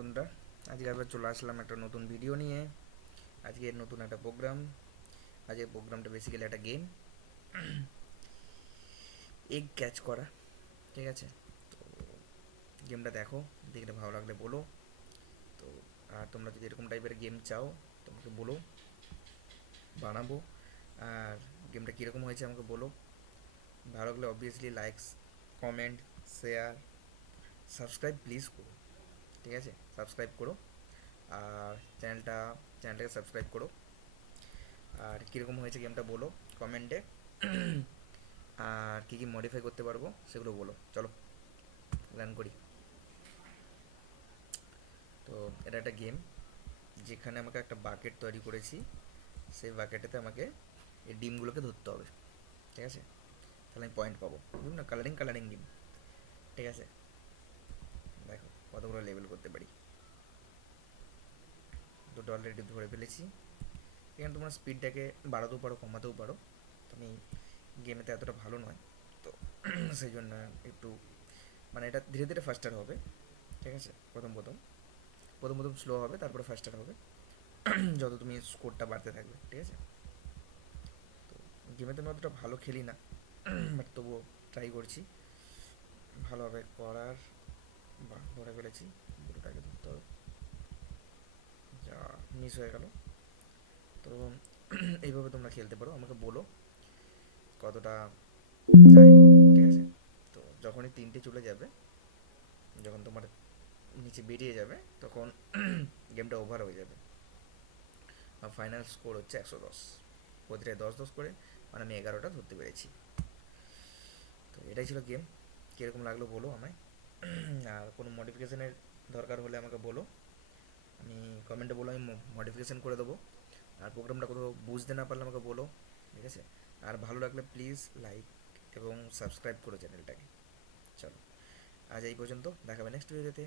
বন্ধুরা, আজকে আবার চলে আসলাম একটা নতুন ভিডিও নিয়ে। আজকের নতুন একটা প্রোগ্রাম। আজকের প্রোগ্রামটা বেসিক্যালি একটা গেম, এগ ক্যাচ করা। ঠিক আছে, তো গেমটা দেখো, দেখলে ভালো লাগলে বলো। তো আর তোমরা যদি এরকম টাইপের গেম চাও তোমাকে বলো, বানাবো। আর গেমটা কীরকম হয়েছে আমাকে বলো। ভালো লাগলে obviously likes, comment, share, subscribe please করো। ঠিক আছে, সাবস্ক্রাইব করো। আর চ্যানেলটাকে সাবস্ক্রাইব করো। আর কীরকম হয়েছে গেমটা বলো কমেন্টে। আর কী কী মডিফাই করতে পারবো সেগুলো বলো। চলো রান করি। তো এটা একটা গেম যেখানে আমাকে একটা বাকেট তৈরি করেছি। সেই বাকেটেতে আমাকে এই ডিমগুলোকে ধরতে হবে। ঠিক আছে, তাহলে আমি পয়েন্ট পাবো। বিভিন্ন কালারিং কালারিং ডিম। ঠিক আছে, দেখো কতগুলো লেভেল করতে পারি। দুটো অলরেডি ধরে ফেলেছি। এখানে তোমরা স্পিডটাকে বাড়াতেও পারো, কমাতেও পারো। তো আমি গেমেতে এতটা ভালো নয়, তো সেই জন্য একটু মানে এটা ধীরে ধীরে ফাস্টার হবে। ঠিক আছে, প্রথম প্রথম প্রথম প্রথম স্লো হবে, তারপরে ফাস্টার হবে যত তুমি স্কোরটা বাড়তে থাকবে। ঠিক আছে, তো গেমে তো আমি অতটা ভালো খেলি না, বাট তবুও ট্রাই করছি ভালোভাবে করার। ধরে ফেলেছি, দুটোটাকে ধরতে হবে, যা মিস হয়ে গেল। তো এইভাবে তোমরা খেলতে পারো, আমাকে বলো কতটা যায়। ঠিক আছে, তো যখনই তিনটে চলে যাবে, যখন তোমার নিচে বেরিয়ে যাবে, তখন গেমটা ওভার হয়ে যাবে। আর ফাইনাল স্কোর হচ্ছে 110। প্রতিটায় 10 10 করে, মানে আমি 11টা ধরতে পেরেছি। তো এটাই ছিল গেম। কীরকম লাগলো বলো আমায়। আর কোনো মডিফিকেশানের দরকার হলে আমাকে বলো, আমি কমেন্টে বলো, আমি মডিফিকেশান করে দেবো। আর প্রোগ্রামটা কোথাও বুঝতে না পারলে আমাকে বলো। ঠিক আছে, আর ভালো লাগলে প্লিজ লাইক এবং সাবস্ক্রাইব করো চ্যানেলটাকে। চলো, আজ এই পর্যন্ত, দেখাবে নেক্সট ভিডিওতে।